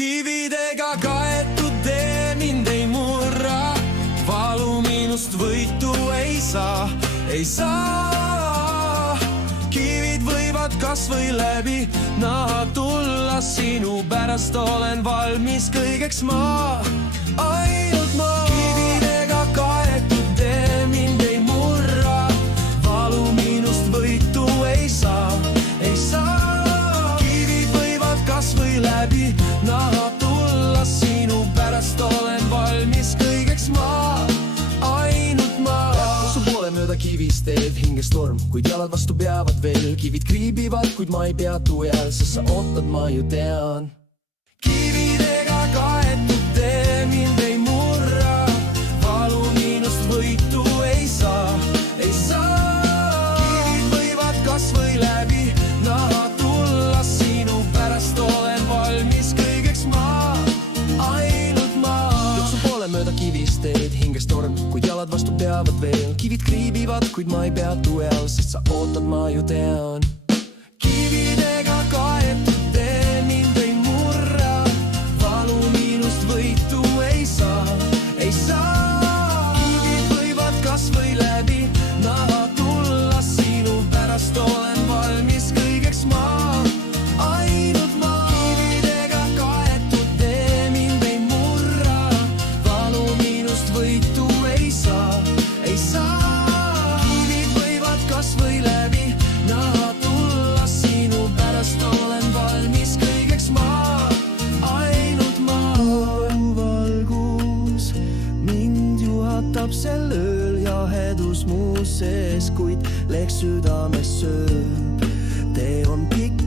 Kividega kaetud tee mind ei murra, valu minust võitu ei saa. Kivid võivad kas või läbi naha tulla, sinu pärast olen valmis kõigeks ma, ainult ma. Kividega kaetud tee mind ei murra, valu minust võitu ei saa. Kivid võivad kas või läbi naha tulla, sinu pärast olen valmis kõigeks ma, ainult ma. Su poole mööda kivist teed hinges torm, kuid jalad vastu peavad veel. Kivid kriibivad, kuid ma ei peatu eal, sest sa ootad, ma ju tean. Kividega kaetud tee mind ei murra, valu minust võitu ei saa. Kivid võivad kas või läbi naha tulla, sinu pärast olen valmis kõigeks ma, ainult ma. Su poole mööda kivist teed hinges torm, kuid jalad vastu peavad veel. Kivid kriibivad, kuid ma ei peatu eal, sest sa ootad, ma ju tean. Kividega kaetud tee mind ei murra, valu minust võitu ei saa. Kivid võivad kas või läbi naha tulla, sinu pärast olen valmis kõigeks ma, ainult ma. Kividega kaetud tee mind ei murra, valu minust võitu ei saa. Kivid võivad kas või läbi naha tulla, sinu pärast olen valmis kõigeks ma, ainult ma. Valgus mind juhatab sel ööl, jahedus mu sees, kuid leek südames sööb. Tee on pikk,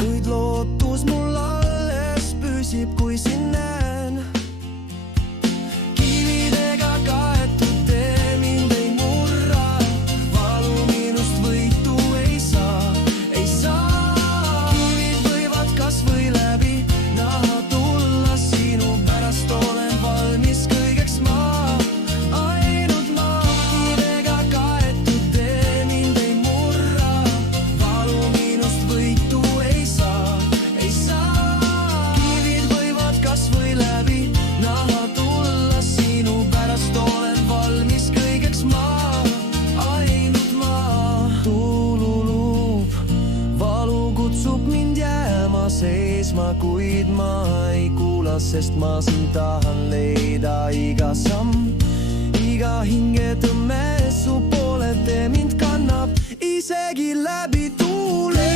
kuid lootus mul alles püsib, kui sind näen. Kividega kaetud tee mind ei murra, valu minust võitu ei saa. Kivid võivad kas või läbi naha tulla, sinu pärast olen valmis kõigeks ma, ainult ma. Kividega kaetud tee mind ei murra, valu minust võitu ei saa. Kivid võivad kas või läbi naha tulla, sinu pärast olen valmis kõigeks ma, ainult ma. Tululuub, valu kutsub mind jääma seisma, kuid ma ei kuula, sest ma sind tahan leida. Iga samm, iga hingetõmme su poole tee mind kannab, isegi läbi tuule.